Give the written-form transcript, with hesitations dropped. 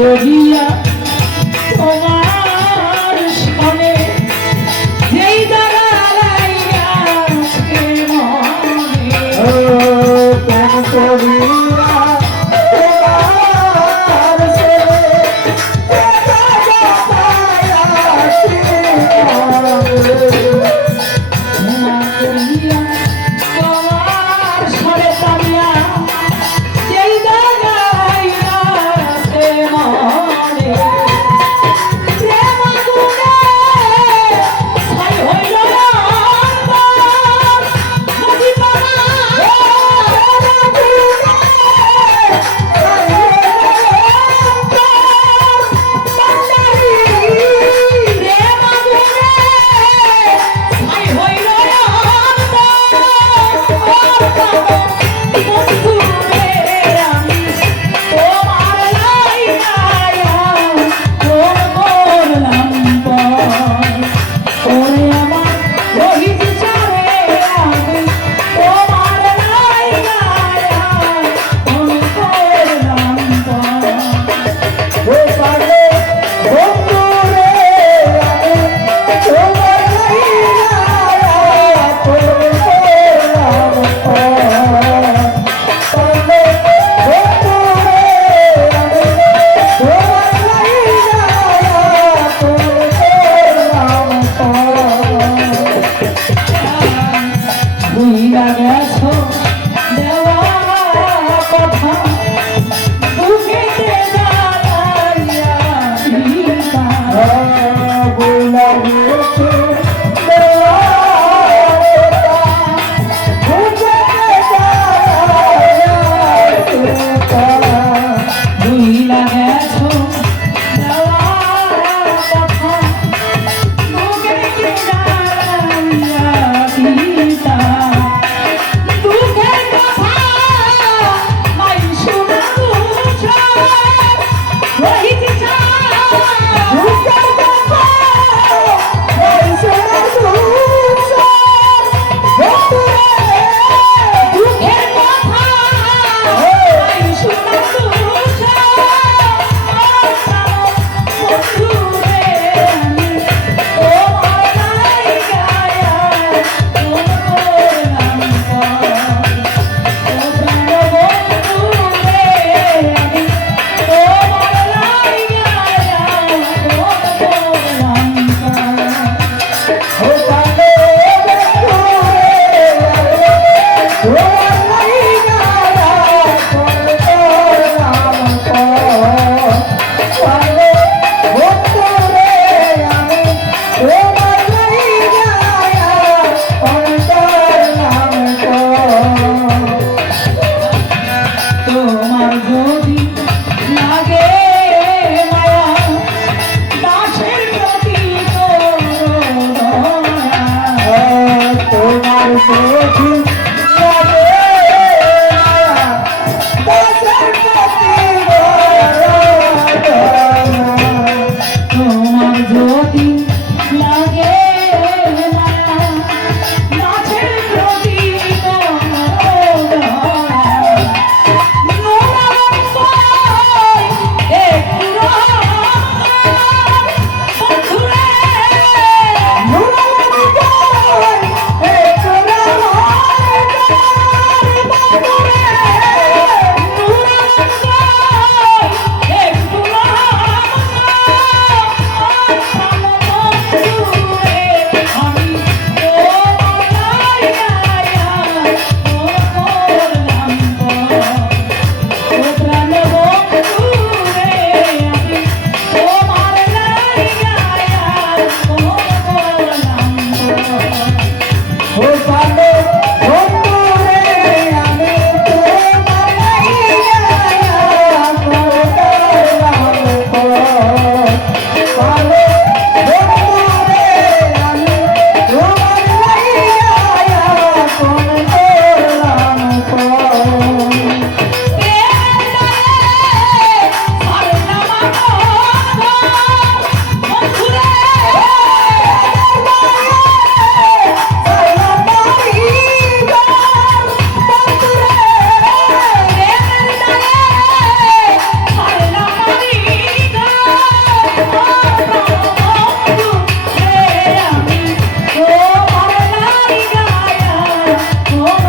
করিয়া তোমার সনে যেই দাঁড়াইয়া আজকে মনে প্রেম করিয়া তোমার সরে পাইয়া যেই দাঁড়াইয়া আজকে মনে প্রেম আগুনে ছাই হইল অন্তর নদী পানা প্রেম আগুনে ছাই হইল বন্ধুরে আমি তোমার লাইয়া কোন করলাম ওরে আমার রহিত চারে আমি তোমার লাইয়া কোন করলাম ভুইলা গেছো দেওয়া কথা বুকেতে জ্বালাইয়া দিতা ভুইলা গেছো দেওয়া কথা বুকেতে জ্বালাইয়া দিতা দুঃখের কথা মাই শোনা বুঝা রহিত ছাড়া দুঃখের কথা মাই শোনা বুঝা দুঃখের কথা মাই শোনা বুঝা বন্ধুরে আমি তোমার লাইগা কোন করলাম Oh,